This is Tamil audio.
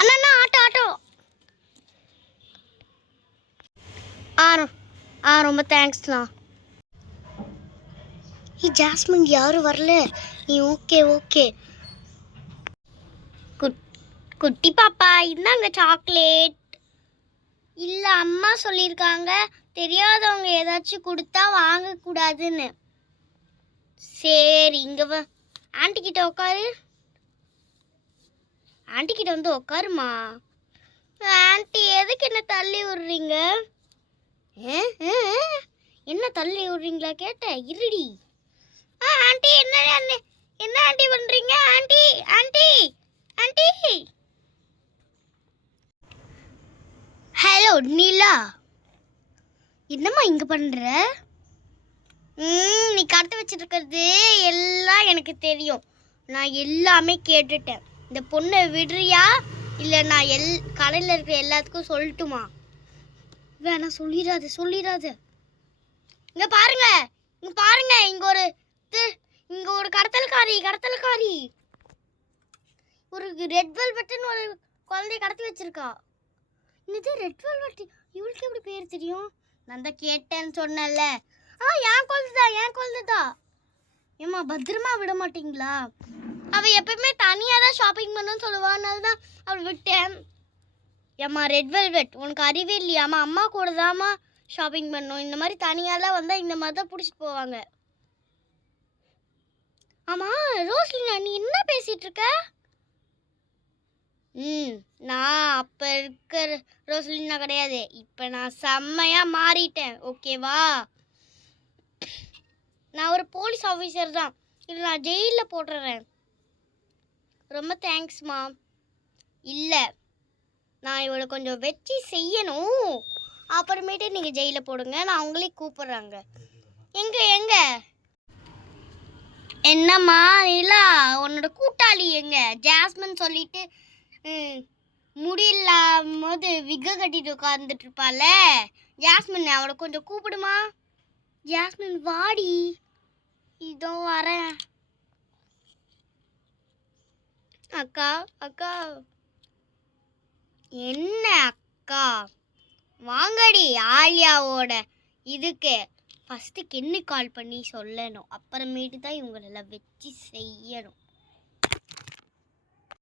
அண்ணா ஆட்டோ ஆட்டோ. ரொம்ப தேங்க்ஸ்ண்ணா. ஜாஸ்மின் யாரும் வரல. நீ ஓகே ஓகே. குட்டி பாப்பா இந்தாங்க சாக்லேட். இல்லை அம்மா சொல்லியிருக்காங்க தெரியாதவங்க ஏதாச்சும் கொடுத்தா வாங்கக்கூடாதுன்னு. சரி இங்கே ஆண்டி கிட்ட உட்காரு. ஆண்டி கிட்ட வந்து உட்காருமா. ஆண்டி எதுக்கு என்ன தள்ளி விடுறீங்க? என்ன தள்ளி விடுறீங்களா கேட்ட இருடி. ஆண்டி என்ன என்ன ஆண்டி பண்றீங்க? Aunty aunty aunty. ஹலோ நீலா, என்னம்மா இங்க பண்ற? நீ கடத்த வச்சிட்டு இருக்கிறது எல்லாம் எனக்கு தெரியும். நான் எல்லாமே கேட்டுட்டேன். இந்த பொண்ணை விடுறியா இல்லை நான் கடையில் இருக்கிற எல்லாத்துக்கும் சொல்லட்டுமா? வேணா சொல்லிடாத. இங்க பாருங்க இங்க ஒரு கடத்தல்காரி ஒரு ரெட் வெல்வெட்னு ஒரு குழந்தைய கடத்தி வச்சிருக்கா. இது ரெட் வெல்வெட், இவளுக்கு எப்படி பேர் தெரியும்? நான் தான் கேட்டேன்னு சொன்னேன்ல. என் குழந்தைதான். ஏம்மா பத்திரமா விட மாட்டீங்களா? அவள் எப்பயுமே தனியாக தான் ஷாப்பிங் பண்ணணும்னு சொல்லுவான்னு தான் அவள் விட்டேன். ஏம்மா ரெட் வெல்வெட் உனக்கு அறிவே இல்லையாம்மா? அம்மா கூட தாம்மா ஷாப்பிங் பண்ணணும். இந்த மாதிரி தனியாலாம் வந்தால் இந்த மாதிரி தான் பிடிச்சிட்டு போவாங்க. ஆமாம் ரோஸ்லினா, நீ என்ன பேசிகிட்டு இருக்க? நான் அப்போ இருக்கிற ரோஸ்லினா கிடையாது. இப்போ நான் செம்மையாக மாறிட்டேன். ஓகேவா? நான் ஒரு போலீஸ் ஆஃபீஸர் தான். இல்லை நான் ஜெயிலில் போட்டுறேன். ரொம்ப தேங்க்ஸ்மா. இல்லை நான் இவளை கொஞ்சம் வச்சு செய்யணும். அப்புறமேட்டு நீங்கள் ஜெயிலில் போடுங்க. நான் அவங்களே கூப்பிட்றாங்க. எங்க என்னம்மா நிலா, உன்னோட கூட்டாளி எங்க? ஜாஸ்மின் சொல்லிட்டு முடியலாமோது விக்க கட்டிட்டு உட்காந்துட்டு இருப்பாள் ஜாஸ்மின். அவளை கொஞ்சம் கூப்பிடுமா. ஜாஸ்மின் வாடி. இதோ வரேன். அக்கா என்ன அக்கா? வாங்கடி. ஆலியாவோட இதுக்கு ஃபஸ்ட்டு கென்னு கால் பண்ணி சொல்லணும். அப்புறமேட்டு தான் இவங்களெல்லாம் வச்சு செய்யணும்.